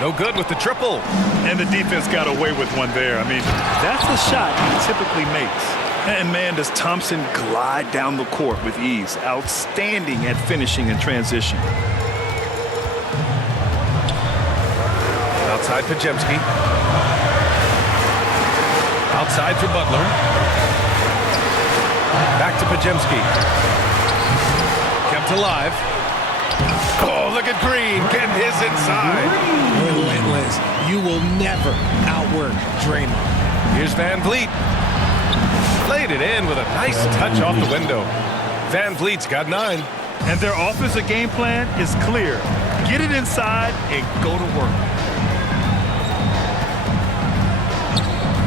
No good with the triple. And the defense got away with one there. I mean, that's a shot he typically makes. And man, does Thompson glide down the court with ease. Outstanding at finishing in transition. Outside Podziemski. Outside for Butler. Back to Podziemski. Kept alive. Oh, look at Green getting his inside. Relentless. You will never outwork Draymond. Here's Van Vliet. Laid it in with a nice touch off the window. Van Vliet's got 9. And their offensive game plan is clear. Get it inside and go to work.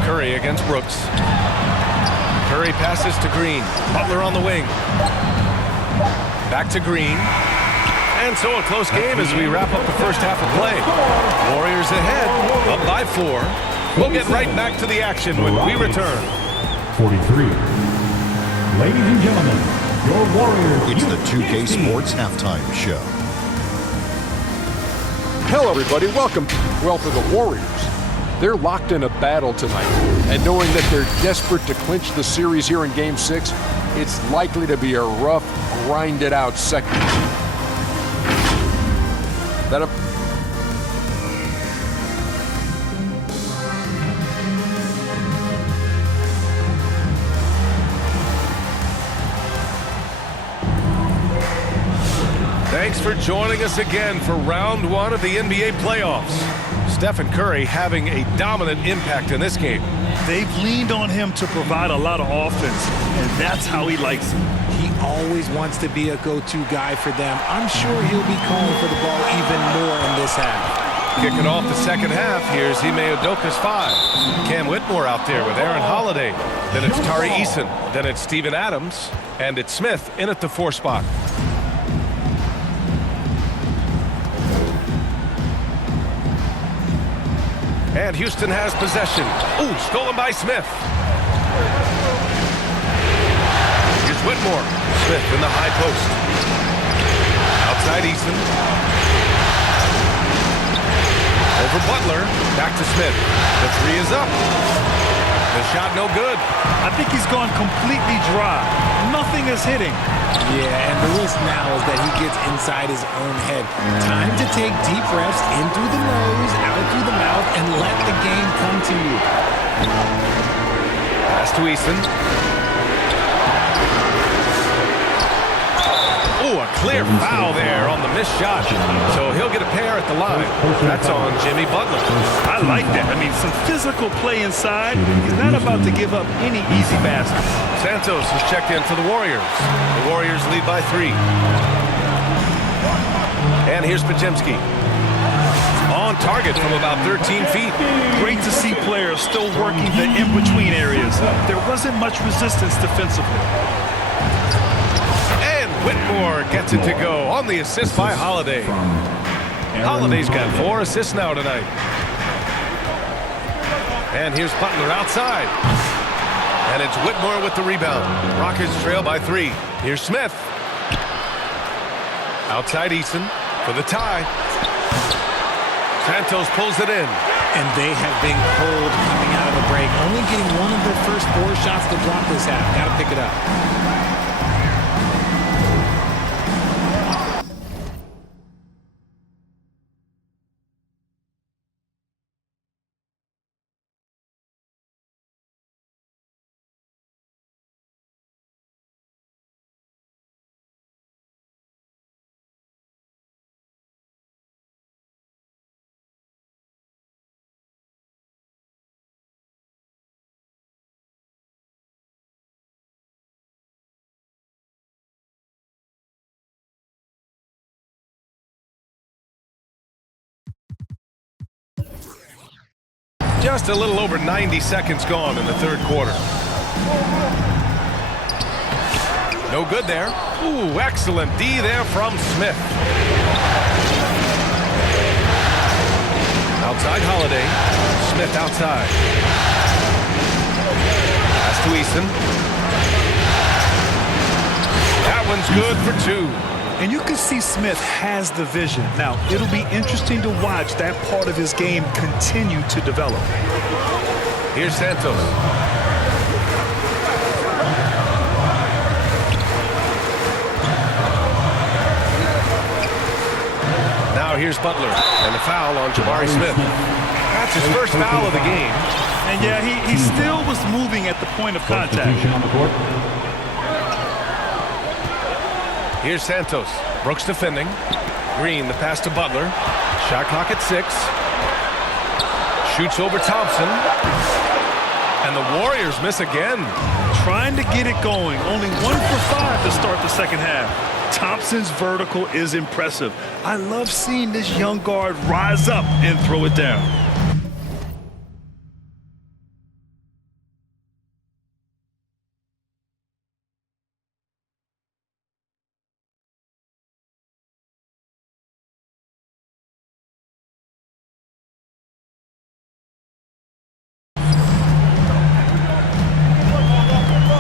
Curry against Brooks. Curry passes to Green. Butler on the wing. Back to Green. And so a close game as we wrap up the first half of play. Warriors ahead, up by 4. We'll get right back to the action when we return. 43. Ladies and gentlemen, your Warriors. It's the 2K Sports Halftime Show. Hello, everybody. Welcome. Well, for the Warriors, they're locked in a battle tonight. And knowing that they're desperate to clinch the series here in Game 6, it's likely to be a rough, grinded-out second. Thanks for joining us again for round 1 of the NBA playoffs. Stephen Curry having a dominant impact in this game. They've leaned on him to provide a lot of offense, and that's how he likes it. He always wants to be a go-to guy for them. I'm sure he'll be calling for the ball even more in this half. Kicking off the second half, here's Ime Udoka's 5. Cam Whitmore out there with Aaron Holiday. Then it's Tari Eason. Then it's Steven Adams. And it's Smith in at the 4 spot. And Houston has possession. Ooh, stolen by Smith. Here's Whitmore. Smith in the high post. Outside Eason. Over Butler. Back to Smith. The 3 is up. The shot no good. I think he's gone completely dry. Nothing is hitting. Yeah, and the risk now is that he gets inside his own head. Time to take deep breaths in through the nose, out through the mouth, and let the game come to you. Pass to Eason. Oh, a clear foul there on the missed shot. So he'll get a pair at the line. That's on Jimmy Butler. I like that. I mean, some physical play inside. He's not about to give up any easy baskets. Santos has checked in for the Warriors. The Warriors lead by 3. And here's Podziemski. On target from about 13 feet. Great to see players still working the in-between areas. There wasn't much resistance defensively. And Whitmore gets it to go on the assist by Holiday. Holiday's got 4 assists now tonight. And here's Butler outside. And it's Whitmore with the rebound. Rockets trail by 3. Here's Smith. Outside Eason for the tie. Santos pulls it in. And they have been cold coming out of the break. Only getting one of their first 4 shots to drop this half. Got to pick it up. Just a little over 90 seconds gone in the third quarter. No good there. Ooh, excellent D there from Smith. Outside Holiday. Smith outside. Pass to Eason. That one's good for 2. And you can see Smith has the vision. Now, it'll be interesting to watch that part of his game continue to develop. Here's Santos. Now here's Butler, and the foul on Jabari Smith. That's his first foul of the game. And yeah, he still was moving at the point of contact. Substitution on the court. Here's Santos. Brooks defending. Green, the pass to Butler. Shot clock at 6. Shoots over Thompson. And the Warriors miss again. Trying to get it going. Only 1 for 5 to start the second half. Thompson's vertical is impressive. I love seeing this young guard rise up and throw it down.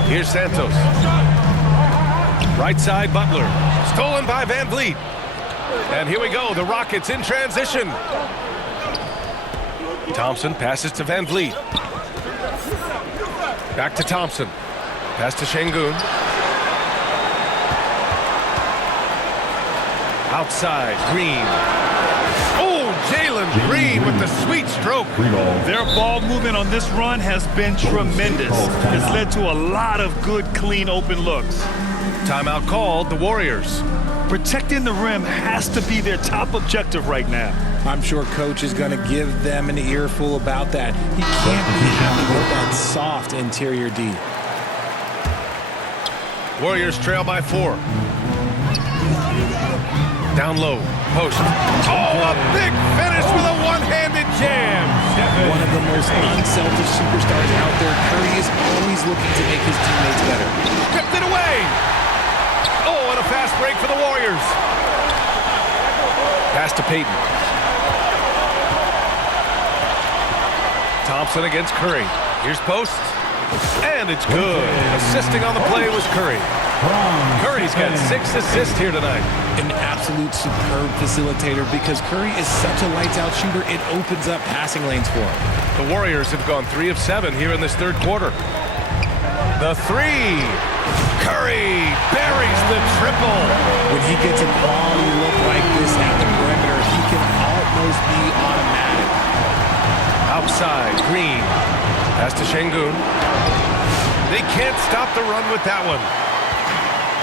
Here's Santos. Right side, Butler. Stolen by Van Vliet. And here we go, the Rockets in transition. Thompson passes to Van Vliet. Back to Thompson. Pass to Şengün. Outside, Green. Oh, Jalen Green with the sweet stroke. Their ball movement on this run has been tremendous. It's led to a lot of good, clean, open looks. Timeout called, the Warriors. Protecting the rim has to be their top objective right now. I'm sure Coach is going to give them an earful about that. He can't be happy with that soft interior D. Warriors trail by 4. Down low, post. Oh, a big finish with a one-handed jam. One of the most unselfish superstars out there, Curry is always looking to make his teammates better. Stripped it away. Oh, and a fast break for the Warriors. Pass to Payton. Thompson against Curry. Here's post. And it's good. Assisting on the play was Curry. Curry's got 6 assists here tonight. An absolute superb facilitator because Curry is such a lights-out shooter, it opens up passing lanes for him. The Warriors have gone 3 of 7 here in this third quarter. The 3. Curry buries the triple. When he gets a quality look like this at the perimeter, he can almost be automatic. Outside, Green. Pass to Şengün. They can't stop the run with that one.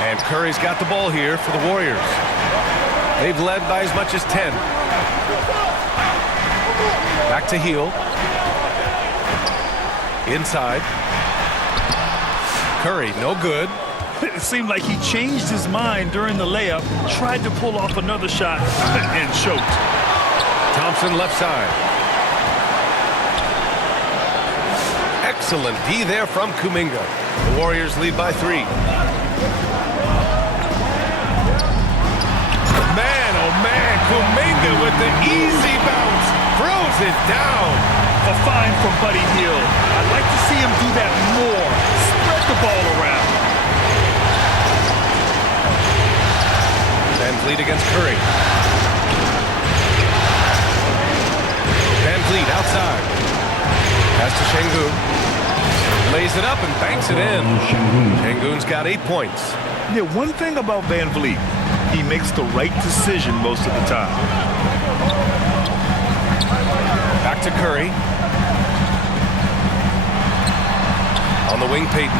And Curry's got the ball here for the Warriors. They've led by as much as 10. Back to Hield. Inside. Curry, no good. It seemed like he changed his mind during the layup, tried to pull off another shot, and choked. Thompson left side. Excellent D there from Kuminga. The Warriors lead by 3. Man, oh man, Kuminga with the easy bounce. Throws it down. A find from Buddy Hield. I'd like to see him do that more. Spread the ball around. Van Vliet against Curry. Van Vliet outside. Pass to Şengün. Lays it up and banks it in. Şengün's got 8 points. Yeah, one thing about Van Vliet, he makes the right decision most of the time. Back to Curry. On the wing, Payton.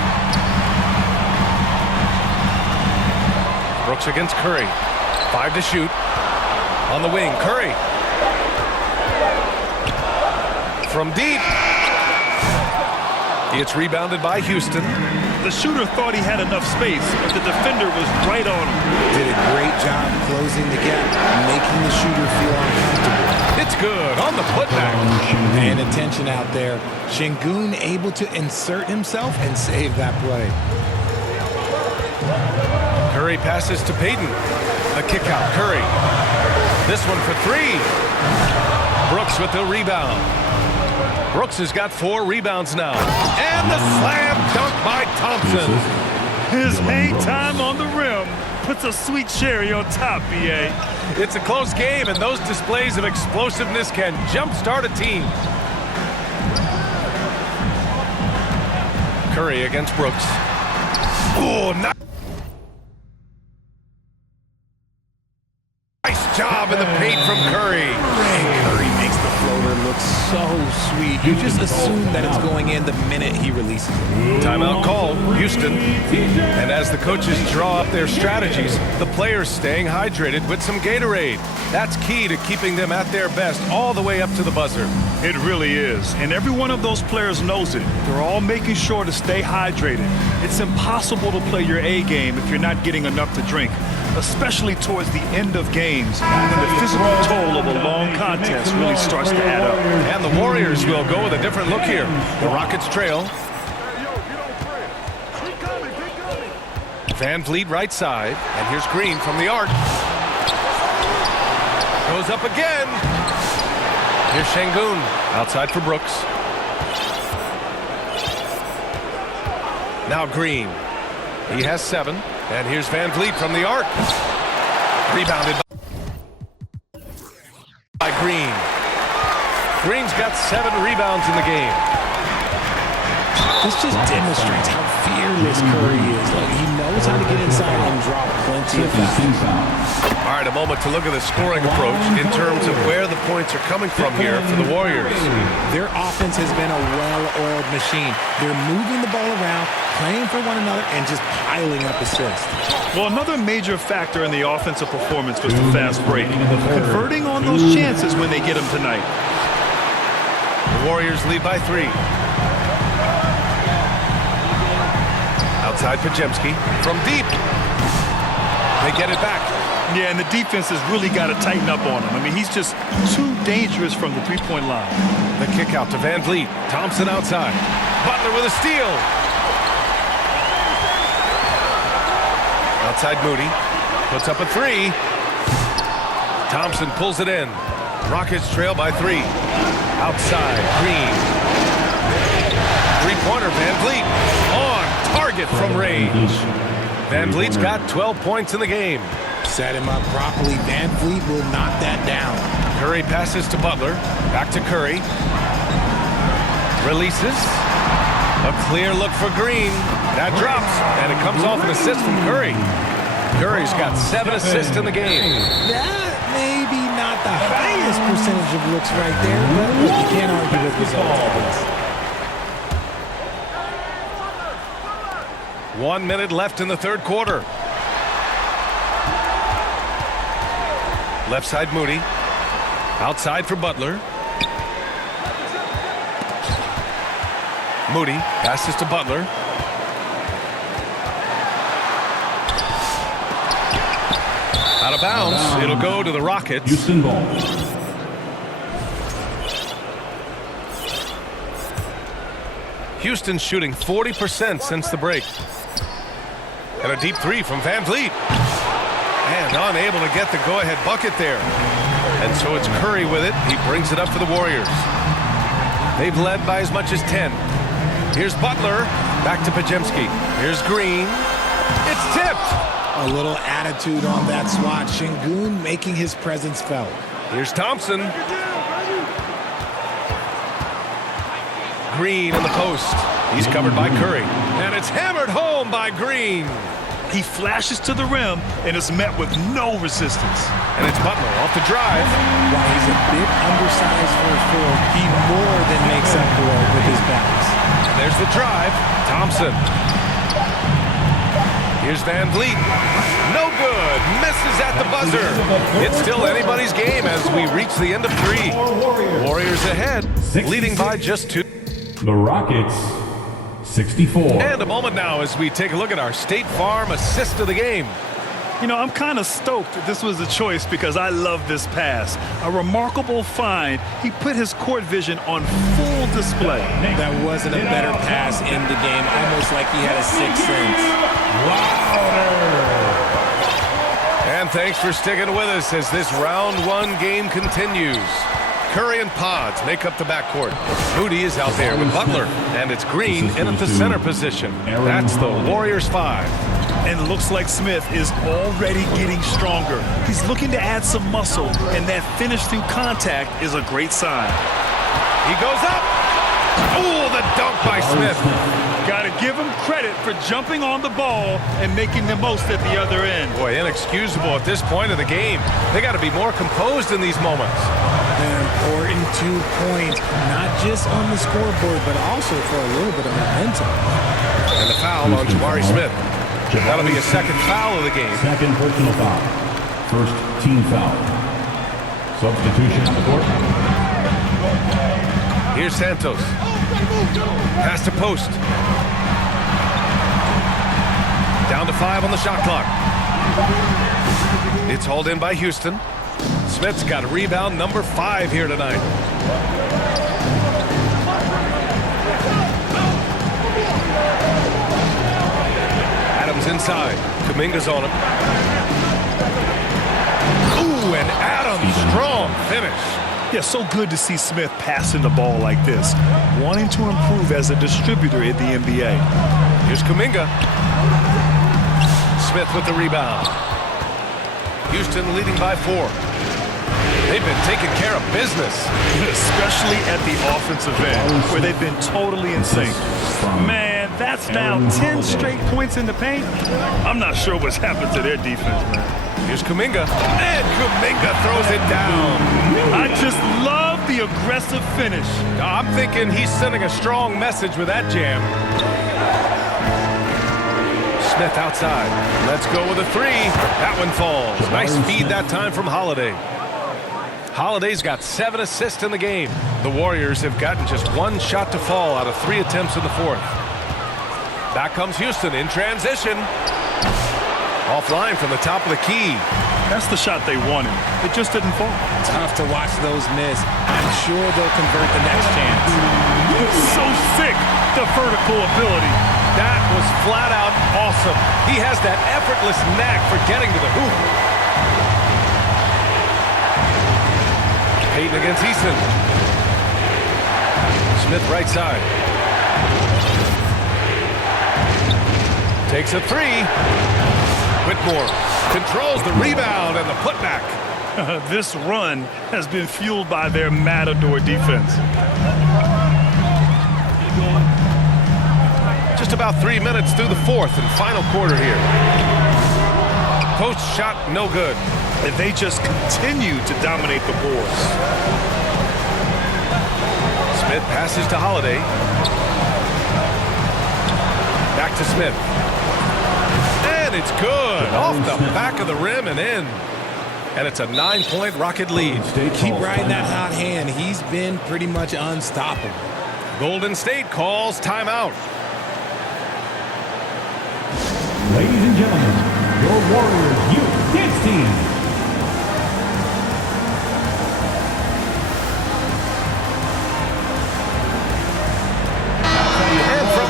Brooks against Curry. 5 to shoot. On the wing, Curry. From deep. It's rebounded by Houston. The shooter thought he had enough space, but the defender was right on him. Did a great job closing the gap, making the shooter feel uncomfortable. It's good on the putback. And attention out there. Şengün able to insert himself and save that play. Curry passes to Payton. The kick out, Curry. This one for 3. Brooks with the rebound. Brooks has got 4 rebounds now. And the slam dunk by Thompson. His hang time on the rim puts a sweet cherry on top, B.A. It's a close game, and those displays of explosiveness can jumpstart a team. Curry against Brooks. Oh, nice job in the paint from Curry. Curry makes the floater look so sweet. You just assume that it's going in the minute he releases it. Timeout call, Houston. And as the coaches draw up their strategies, the players staying hydrated with some Gatorade. That's key to keeping them at their best all the way up to the buzzer. It really is. And every one of those players knows it. They're all making sure to stay hydrated. It's impossible to play your A game if you're not getting enough to drink, especially towards the end of games when the physical toll of a long contest really starts to add up. And the Warriors will go with a different look here. The Rockets trail. Van Vliet right side. And here's Green from the arc. Goes up again. Here's Şengün outside for Brooks. Now Green. He has 7. And here's Van Vliet from the arc. Rebounded by Green. Green's got 7 rebounds in the game. This just demonstrates how fearless Curry is. Like, he knows how to get inside and drop plenty of fouls. All right, a moment to look at the scoring approach in terms of where the points are coming from here for the Warriors. Their offense has been a well-oiled machine. They're moving the ball around, playing for one another, and just piling up assists. Well, another major factor in the offensive performance was the fast break. Converting on those chances when they get them tonight. The Warriors lead by 3. Outside Podziemski from deep. They get it back. Yeah, and the defense has really got to tighten up on him. I mean, he's just too dangerous from the three-point line. The kick out to Van Vliet. Thompson outside. Butler with a steal. Outside Moody. Puts up a 3. Thompson pulls it in. Rockets trail by 3. Outside, Green. Three-pointer, Van Vliet. On target from range. Van Vliet's got 12 points in the game. Set him up properly. Van Vliet will knock that down. Curry passes to Butler. Back to Curry. Releases. A clear look for Green. That drops, and it comes off an assist from Curry. Curry's got 7 assists in the game. That maybe not the highest percentage of looks right there, but look, you can't argue with results. 1 minute left in the third quarter. Left side Moody. Outside for Butler. Moody passes to Butler. Out of bounds. It'll go to the Rockets. Houston ball. Houston shooting 40% since the break. And a deep 3 from Van Vliet. And unable to get the go-ahead bucket there. And so it's Curry with it. He brings it up for the Warriors. They've led by as much as 10. Here's Butler. Back to Podziemski. Here's Green. It's tipped. A little attitude on that swat. Şengün making his presence felt. Here's Thompson. Green in the post. He's covered by Curry. And it's hammered home by Green. He flashes to the rim and is met with no resistance. And it's Butler off the drive. While he's a bit undersized for a forward, he more than makes up for it with his bounce. There's the drive. Thompson. Here's Van Vliet. No good. Misses at the buzzer. It's still anybody's game as we reach the end of 3. Warriors ahead, leading by just 2. The Rockets, 64. And a moment now as we take a look at our State Farm assist of the game. You know, I'm kind of stoked that this was a choice because I love this pass. A remarkable find. He put his court vision on full display. That wasn't a better pass in the game, almost like he had a sixth sense. And thanks for sticking with us as this round 1 game continues. Curry and Pods make up the backcourt. Moody is out there with Butler, and it's Green in at the center position. That's the Warriors 5. And looks like Smith is already getting stronger. He's looking to add some muscle, and that finish through contact is a great sign. He goes up. Oh, the dunk by Smith. Got to give him credit for jumping on the ball and making the most at the other end. Boy, inexcusable at this point of the game. They got to be more composed in these moments. An important 2 points, not just on the scoreboard, but also for a little bit of momentum. And the foul on Jabari Smith. That'll be a second foul of the game. Second personal foul. First team foul. Substitution on the court. Here's Santos. Pass to post. Down to 5 on the shot clock. It's hauled in by Houston. Smith's got a rebound number 5 here tonight. Adams inside. Kuminga's on him. Ooh, and Adams, strong finish. Yeah, so good to see Smith passing the ball like this, wanting to improve as a distributor in the NBA. Here's Kuminga. Smith with the rebound. Houston leading by 4. They've been taking care of business. Especially at the offensive end, where they've been totally in sync. Man, that's now 10 straight points in the paint. I'm not sure what's happened to their defense, man. Here's Kuminga. And Kuminga throws it down. I just love the aggressive finish. I'm thinking he's sending a strong message with that jam. Smith outside. Let's go with a 3. That one falls. Nice feed that time from Holiday. Holiday's got 7 assists in the game. The Warriors have gotten just 1 shot to fall out of 3 attempts in the 4th. Back comes Houston in transition. Offline from the top of the key. That's the shot they wanted. It just didn't fall. Tough to watch those miss. I'm sure they'll convert the next chance. So sick, the vertical ability. That was flat out awesome. He has that effortless knack for getting to the hoop. Payton against Eason. Smith right side. Takes a 3. Whitmore controls the rebound and the putback. This run has been fueled by their Matador defense. Just about 3 minutes through the 4th and final quarter here. Post shot no good. And they just continue to dominate the boards. Smith passes to Holiday. Back to Smith. And it's good. Off the back of the rim and in. And it's a 9-point Rocket lead. Keep riding that hot hand. He's been pretty much unstoppable. Golden State calls timeout. Ladies and gentlemen, your Warriors Youth Dance Team.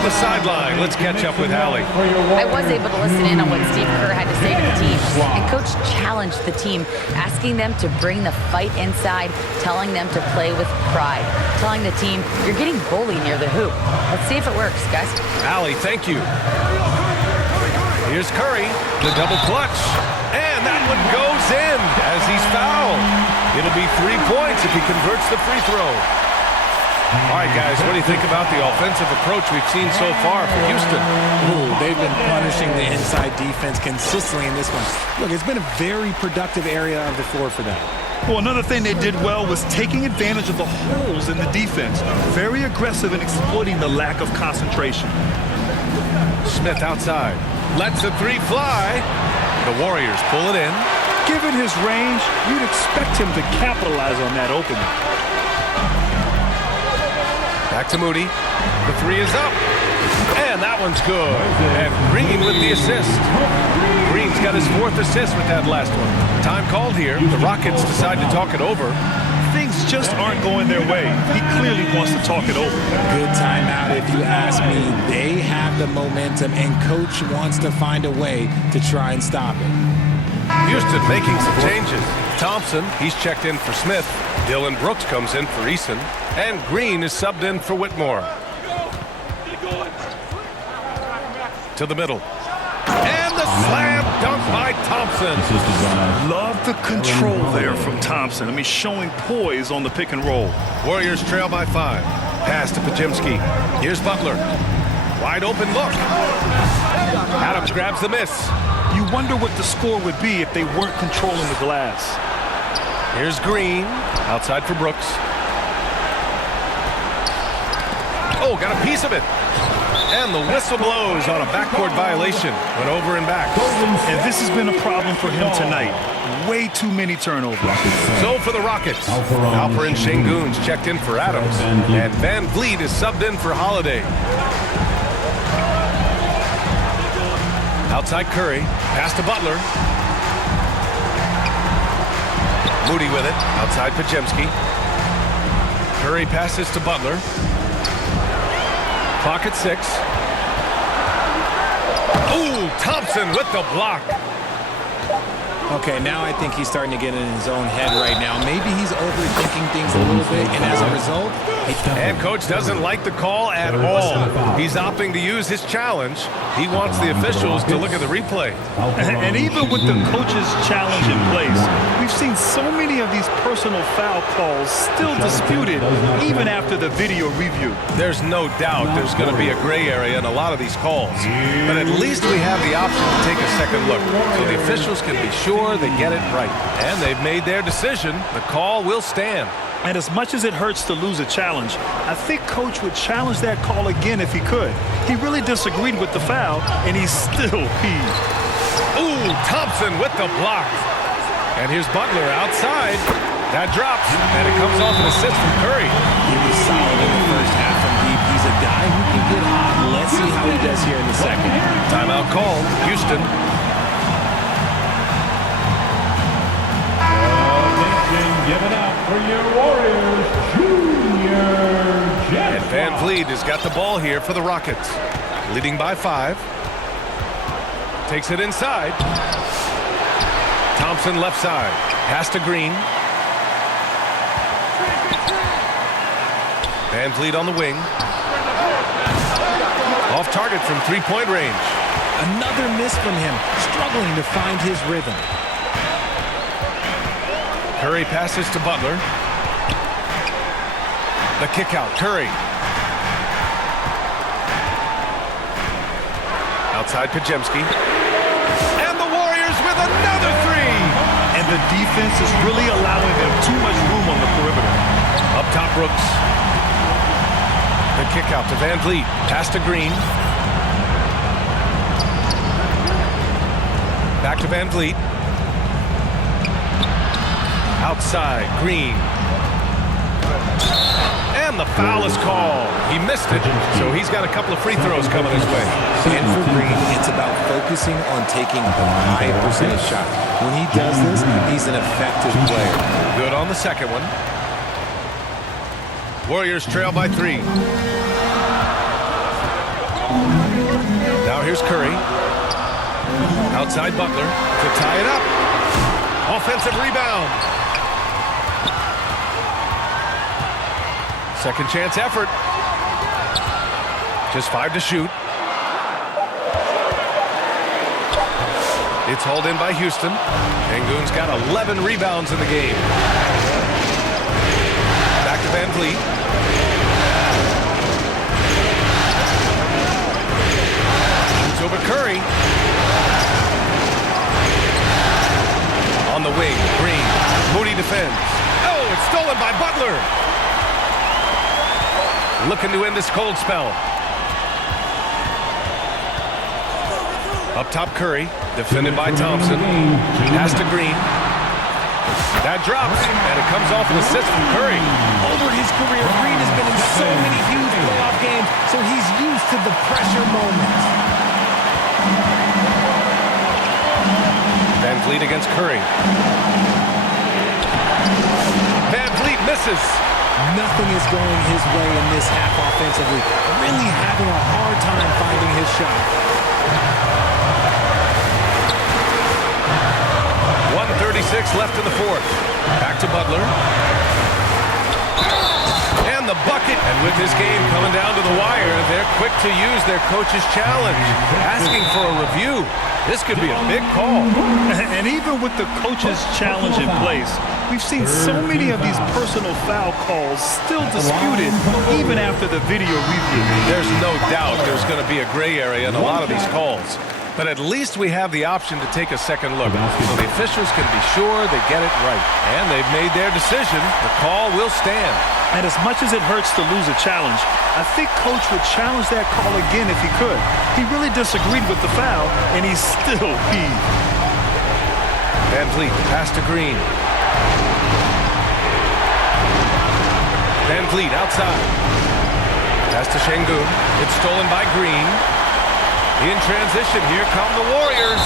The sideline. Let's catch up with Allie. I was able to listen in on what Steve Kerr had to say to the team. And Coach challenged the team, asking them to bring the fight inside, telling them to play with pride, telling the team, you're getting bullied near the hoop. Let's see if it works, guys. Allie, thank you. Here's Curry, the double clutch. And that one goes in as he's fouled. It'll be 3 points if he converts the free throw. All right, guys, what do you think about the offensive approach we've seen so far for Houston? Ooh, they've been punishing the inside defense consistently in this one. Look, it's been a very productive area of the floor for them. Well, another thing they did well was taking advantage of the holes in the defense. Very aggressive in exploiting the lack of concentration. Smith outside. Lets the 3 fly. The Warriors pull it in. Given his range, you'd expect him to capitalize on that opening. Back to Moody. The 3 is up. And that one's good. And Green with the assist. Green's got his 4th assist with that last one. Time called here. The Rockets decide to talk it over. Things just aren't going their way. He clearly wants to talk it over. Good timeout if you ask me. They have the momentum, and Coach wants to find a way to try and stop it. Houston making some changes. Thompson, he's checked in for Smith. Dylan Brooks comes in for Eason. And Green is subbed in for Whitmore. To the middle. And the Slam dunk by Thompson. This is designed. Love the control there from Thompson. I mean, showing poise on the pick and roll. Warriors trail by 5. Pass to Podziemski. Here's Butler. Wide open look. Adams grabs the miss. You wonder what the score would be if they weren't controlling the glass. Here's Green. Outside for Brooks. Oh, got a piece of it. And the whistle blows on a backcourt violation. Went over and back. And this has been a problem for him tonight. Way too many turnovers. So for the Rockets, Alperen Şengün's checked in for Adams. And Van Vliet is subbed in for Holiday. Outside Curry. Pass to Butler. Moody with it. Outside Podziemski. Curry passes to Butler. Clock at 6. Ooh, Thompson with the block. Okay, now I think he's starting to get in his own head right now. Maybe he's overthinking things a little bit, and as a result, And coach doesn't like the call at all. He's opting to use his challenge. He wants the officials to look at the replay. And even with the coach's challenge in place, we've seen so many of these personal foul calls still disputed even after the video review. There's no doubt there's going to be a gray area in a lot of these calls. But at least we have the option to take a second look so the officials can be sure they get it right. And they've made their decision. The call will stand. And as much as it hurts to lose a challenge, I think Coach would challenge that call again if he could. He really disagreed with the foul, and he's still peeved. Ooh, Thompson with the block. And here's Butler outside. That drops, and it comes off an assist from Curry. he was solid in the first half from deep. He's a guy who can get hot. Let's see how he does here in the second. Timeout called. Houston. Give it up for your Warriors, Junior Jet. And Van Vliet has got the ball here for the Rockets. Leading by 5. Takes it inside. Thompson left side. Pass to Green. Van Vliet on the wing. Off target from three-point range. Another miss from him, struggling to find his rhythm. Curry passes to Butler. The kick out. Curry. Outside Podziemski. And the Warriors with another three. And the defense is really allowing them too much room on the perimeter. Up top, Brooks. The kick out to Van Vliet. Pass to Green. Back to Van Vliet. Outside, Green. And the foul is called. He missed it, so he's got a couple of free throws coming his way. And for Green, it's about focusing on taking high percentage shots. When he does this, he's an effective player. Good on the second one. Warriors trail by 3. Now here's Curry. Outside Butler to tie it up. Offensive rebound. Second chance effort. Just 5 to shoot. It's hauled in by Houston. Şengün's got 11 rebounds in the game. Back to Van Vliet. Shoots over Curry. On the wing, Green. Moody defends. Oh, it's stolen by Butler. Looking to end this cold spell. Up top, Curry. Defended by Thompson. Pass to Green. That drops, and it comes off an assist from Curry. Over his career, Green has been in so many huge playoff games, so he's used to the pressure moments. Van Vliet against Curry. Van Vliet misses. Nothing is going his way in this half offensively. Really having a hard time finding his shot. 1:36 left in the fourth. Back to Butler. And the bucket. And with this game coming down to the wire, they're quick to use their coach's challenge, asking for a review. This could be a big call. And even with the coach's challenge in place, we've seen so many of these personal foul calls still disputed even after the video review. There's no doubt there's going to be a gray area in a lot of these calls. But at least we have the option to take a second look, so the officials can be sure they get it right. And they've made their decision. The call will stand. And as much as it hurts to lose a challenge, I think Coach would challenge that call again if he could. He really disagreed with the foul, and he's still peeved. Van Vliet, pass to Green. Van Vliet outside. Pass to Şengün. It's stolen by Green. In transition, here come the Warriors.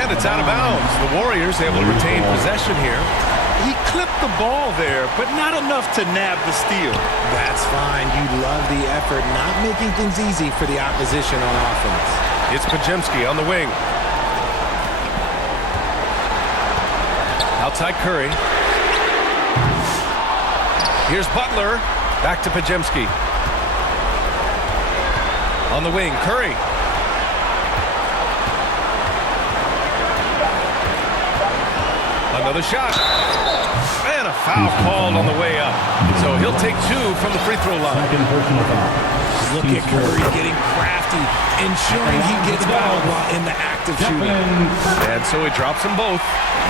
And it's out of bounds. The Warriors able to retain possession here. He clipped the ball there, but not enough to nab the steal. That's fine. You love the effort, not making things easy for the opposition on offense. It's Podziemski on the wing. Outside Curry. Here's Butler. Back to Podziemski. On the wing, Curry. Another shot. And a foul called on the way up. So he'll take 2 from the free throw line. Look at Curry getting crafty, ensuring he gets fouled while in the act of shooting. And so he drops them both.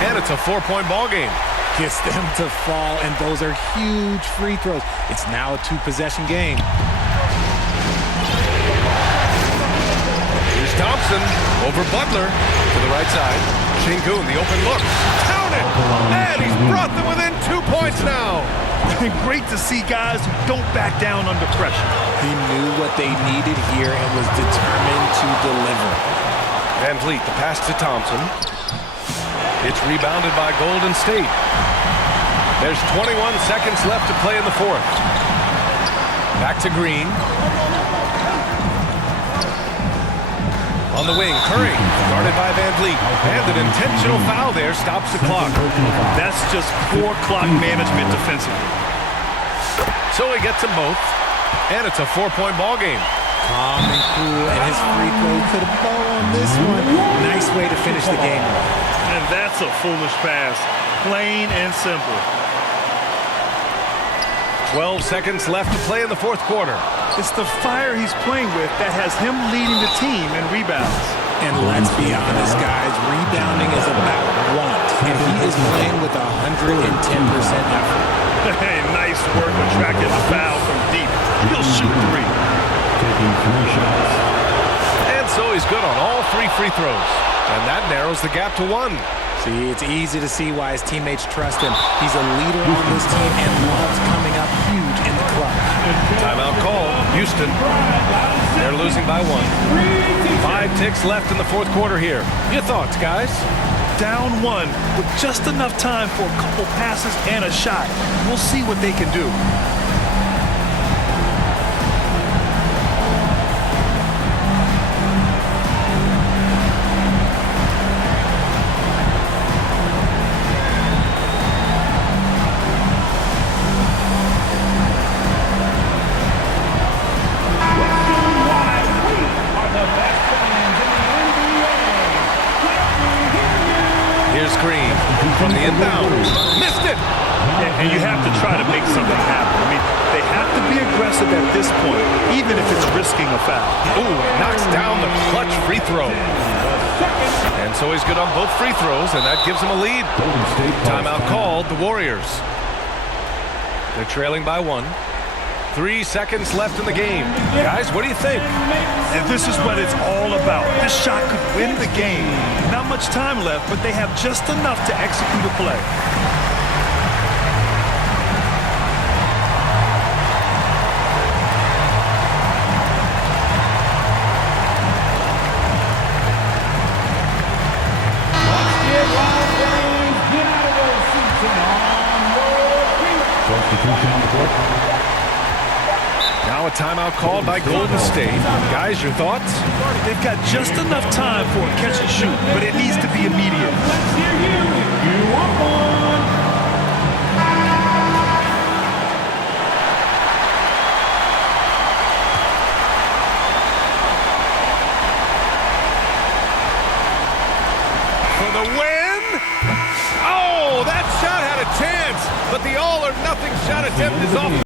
And it's a 4-point ball game. Gets them to fall, and those are huge free throws. It's now a 2-possession game. Here's Thompson over Butler to the right side. Şengün, the open look. Count it! And he's brought them within 2 points now. Great to see guys who don't back down under pressure. He knew what they needed here and was determined to deliver. Van Vliet, the pass to Thompson. It's rebounded by Golden State. There's 21 seconds left to play in the fourth. Back to Green. On the wing, Curry, guarded by Van Vliet. And an intentional foul there stops the clock. That's just poor clock management defensively. So he gets them both. And it's a 4-point ball game. Calm and cool, and his free throw could have ball on this one. Nice way to finish the game. And that's a foolish pass. Plain and simple. 12 seconds left to play in the fourth quarter. It's the fire he's playing with that has him leading the team in rebounds. And let's be honest, guys, rebounding is about want. And he is playing with 110% effort. Hey, nice work attracting the foul from deep. He'll shoot 3. Taking 3 shots. And so he's good on all 3 free throws. And that narrows the gap to 1. See, it's easy to see why his teammates trust him. He's a leader on this team and loves coming up huge in the clutch. Timeout call. Houston. They're losing by 1. 5 ticks left in the fourth quarter here. Your thoughts, guys? Down 1 with just enough time for a couple passes and a shot. We'll see what they can do. Here's Green from the inbound. Missed it! And you have to try to make something happen. I mean, they have to be aggressive at this point, even if it's risking a foul. Ooh, knocks down the clutch free throw. And so he's good on both free throws, and that gives him a lead. Timeout called, the Warriors. They're trailing by 1. 3 seconds left in the game. Guys, what do you think? And this is what it's all about. This shot could win the game. Not much time left, but they have just enough to execute a play. Substitution on the court. Now a timeout called by Golden State. Guys, your thoughts? They've got just enough time for a catch and shoot, but it needs to be immediate. off.